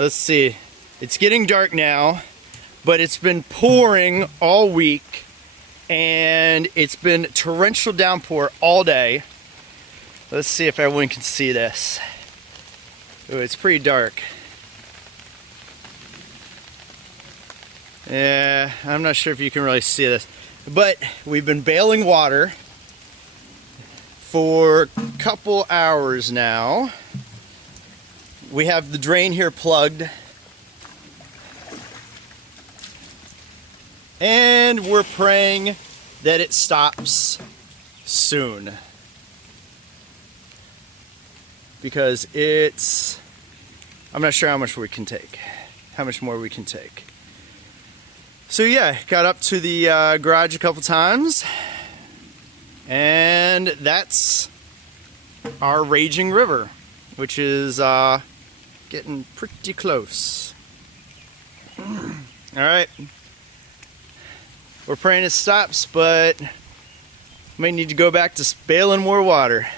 Let's see. It's getting dark now, but it's been pouring all week, and it's been torrential downpour all day. Let's see if everyone can see this. Ooh, it's pretty dark. Yeah, I'm not sure if you can really see this, but we've been bailing water for a couple hours now. We have the drain here plugged, and we're praying that it stops soon, because I'm not sure how much we can take, how much more we can take. So yeah, got up to the garage a couple times, and that's our raging river, which is getting pretty close. All right, we're praying it stops, but may need to go back to bailing more water.